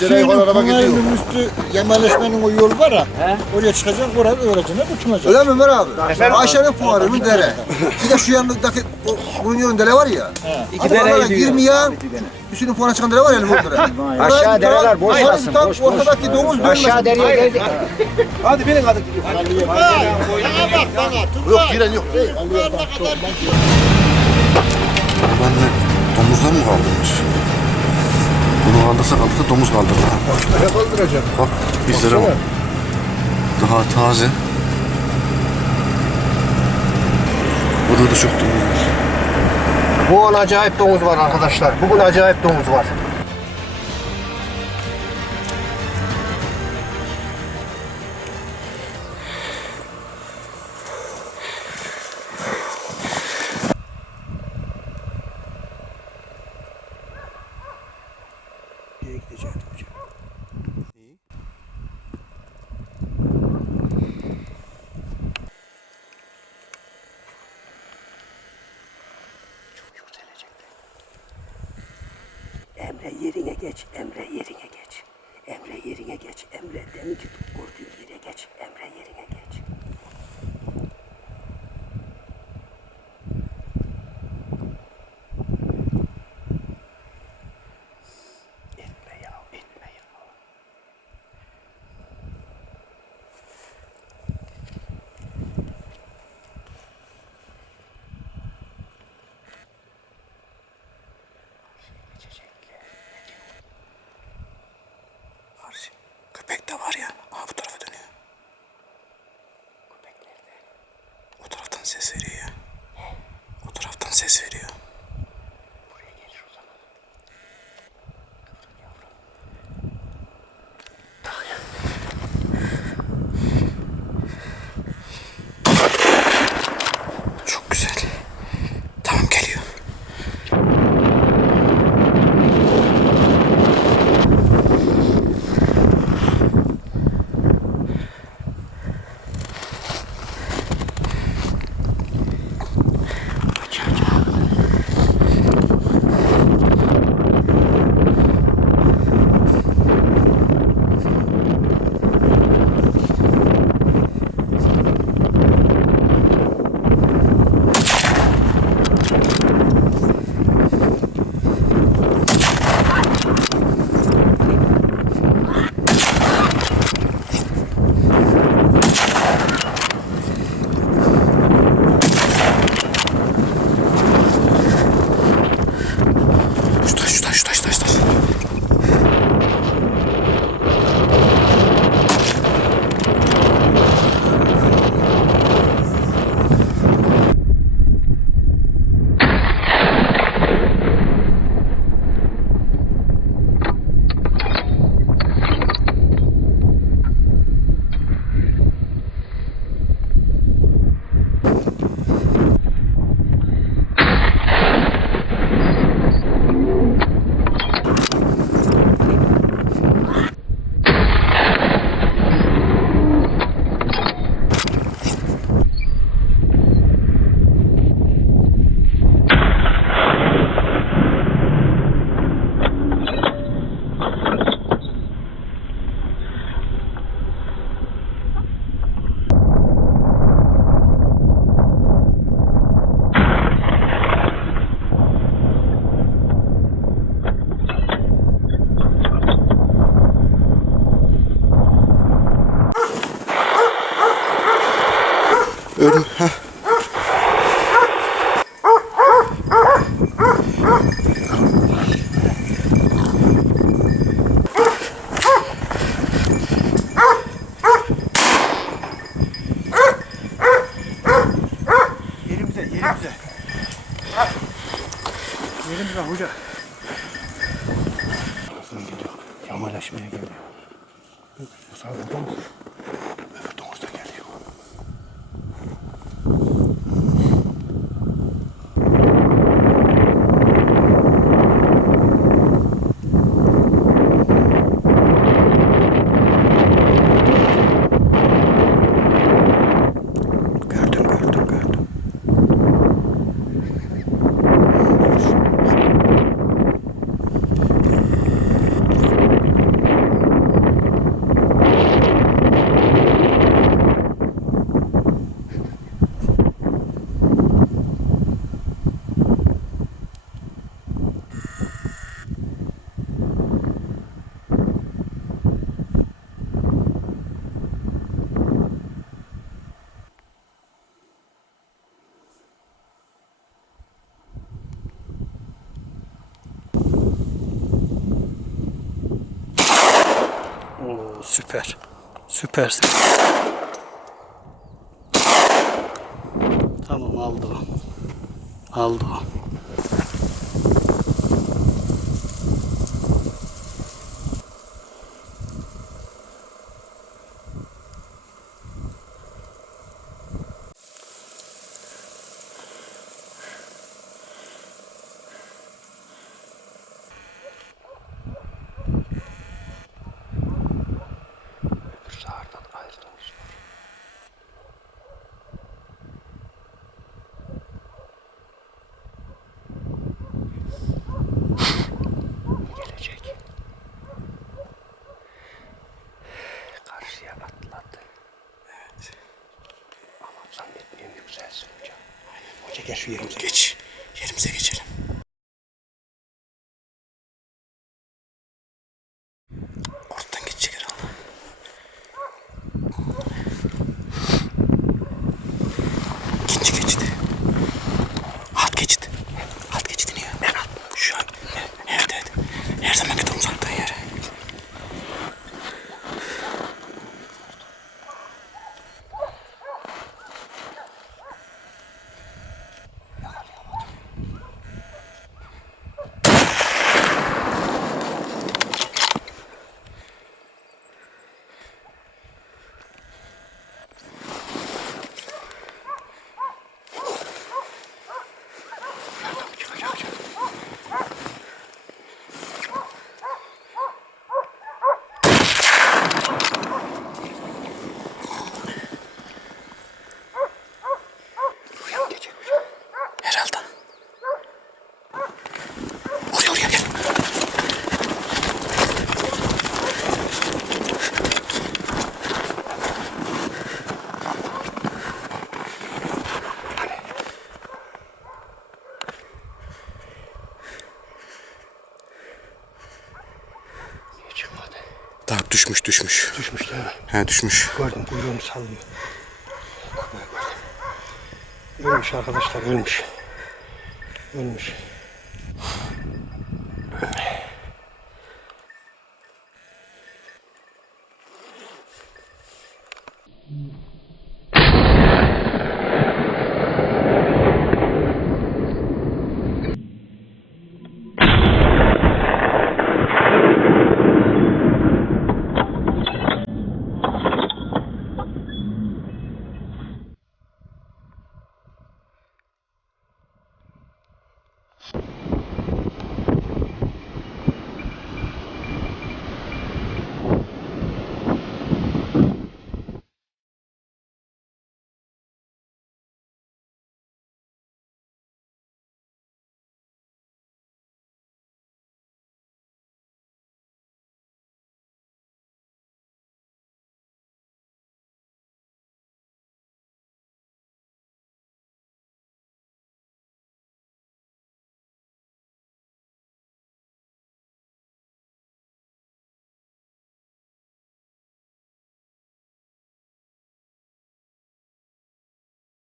Hüseyin kadar araba gidiyor. Pınar'ın üstü Yemalleşmenin o yol var ya. Oraya çıkacak, oraya öğretene tutunacak. Öyle mi Ömer abi? Aşağıda Fuarı'nın dere. Bir de şu yanındaki o, bunun yolun dere var ya. İki Hadi dereyi oralara diyor. girmeyen Üstünün puana çıkan dere var ya. Aşağı dereler boş kalsın, boş, boş. Ortadaki domuz dönmesin. Aşağı dereye geldik. Hadi binin hadi. Yok giren yok. Benle domuzlar mı kaldırmış? Kaldırsa kaldırsa domuz kaldırır. Ne kaldıracak? Bak bizlere bak. Daha taze. Burada da çok domuz var. Bu an acayip domuz var arkadaşlar. Bugün acayip domuz var. Emre yerine geç, Emre yerine geç. Emre yerine geç, Emre deminki gördüğün yere Öyle. Heh. Yerimize, yerimize. Yerimize hoca. Yamalaşmaya geliyor. Bu sağda domuz. Öbür domuz da geliyor. Gördüm, gördüm, gördüm. Oo, süper. Süpersin. Tamam aldı o. Aldı o. gel şu yerimize. Geç. Bak düşmüş düşmüş. Düşmüş değil mi? He düşmüş. Gördüm kuyruğunu sallıyor. Ölmüş arkadaşlar ölmüş. Ölmüş.